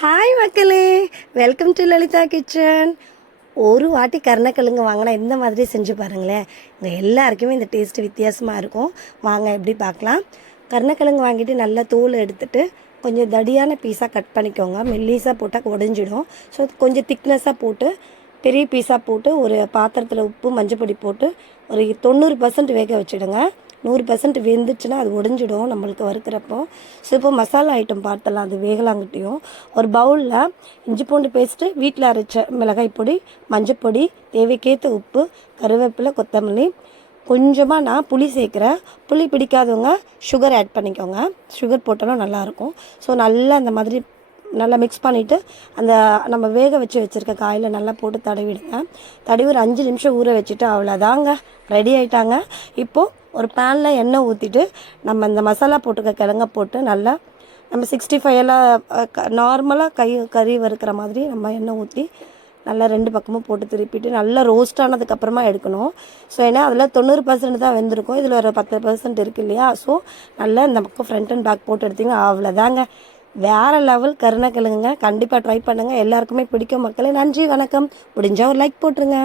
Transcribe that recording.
Hi மக்களே, welcome to Lalitha kitchen. ஒரு வாட்டி கருணக்கிழங்கு வாங்கினா இந்த மாதிரி செஞ்சு பாருங்களேன். இங்கே எல்லாருக்குமே இந்த டேஸ்ட்டு வித்தியாசமாக இருக்கும். வாங்க எப்படி பார்க்கலாம். கருணக்கிழங்கு வாங்கிட்டு நல்லா தோல் எடுத்துட்டு கொஞ்சம் தடியான பீஸாக கட் பண்ணிக்கோங்க. மெல்லீஸாக போட்டால் உடஞ்சிடும். ஸோ கொஞ்சம் திக்னஸாக போட்டு பெரிய பீஸாக போட்டு ஒரு பாத்திரத்தில் உப்பு மஞ்சப்பொடி போட்டு ஒரு 90% வேக வச்சுடுங்க. 100% வெந்துச்சுன்னா அது உடஞ்சிடும் நம்மளுக்கு வறுக்கிறப்போ. ஸோ இப்போ மசாலா ஐட்டம் பார்த்தலாம், அது வேகலாங்கிட்டையும் ஒரு பவுலில் இஞ்சி பூண்டு பேஸ்ட்டு, வீட்டில் அரைச்ச மிளகாய் பொடி, மஞ்சப்பொடி, தேவைக்கேற்ற உப்பு, கருவேப்பிலை, கொத்தமல்லி, கொஞ்சமாக நான் புளி சேர்க்குறேன். புளி பிடிக்காதவங்க சுகர் ஆட் பண்ணிக்கோங்க. சுகர் போட்டாலும் நல்லாயிருக்கும். ஸோ நல்லா அந்த மாதிரி நல்லா மிக்ஸ் பண்ணிவிட்டு அந்த நம்ம வேக வச்சுருக்க காயில் நல்லா போட்டு தடவிடுங்க. தடவி ஒரு 5 நிமிஷம் ஊற வச்சுட்டு அவ்வளோதாங்க, ரெடி ஆகிட்டாங்க. இப்போது ஒரு பேனில் எண்ணெய் ஊற்றிட்டு நம்ம இந்த மசாலா போட்டுக்க கிழங்க போட்டு நல்லா நம்ம 65 எல்லாம் நார்மலாக கறி வறுக்கிற மாதிரி நம்ம எண்ணெய் ஊற்றி நல்லா 2 பக்கமும் போட்டு திருப்பிட்டு நல்லா ரோஸ்ட் ஆனதுக்கப்புறமா எடுக்கணும். ஸோ ஏன்னா அதில் 90% தான் வெந்திருக்கும், இதில் ஒரு 10% இருக்குது இல்லையா. ஸோ நல்லா இந்த பக்கம் ஃப்ரண்ட் அண்ட் பேக் போட்டு எடுத்தீங்க அவ்வளோதாங்க. வேறு லெவல் கருணக்கிழங்குங்க. கண்டிப்பாக ட்ரை பண்ணுங்கள், எல்லாருக்குமே பிடிக்கும் மக்களே. நன்றி, வணக்கம். முடிஞ்சால் ஒரு லைக் போட்டுருங்க.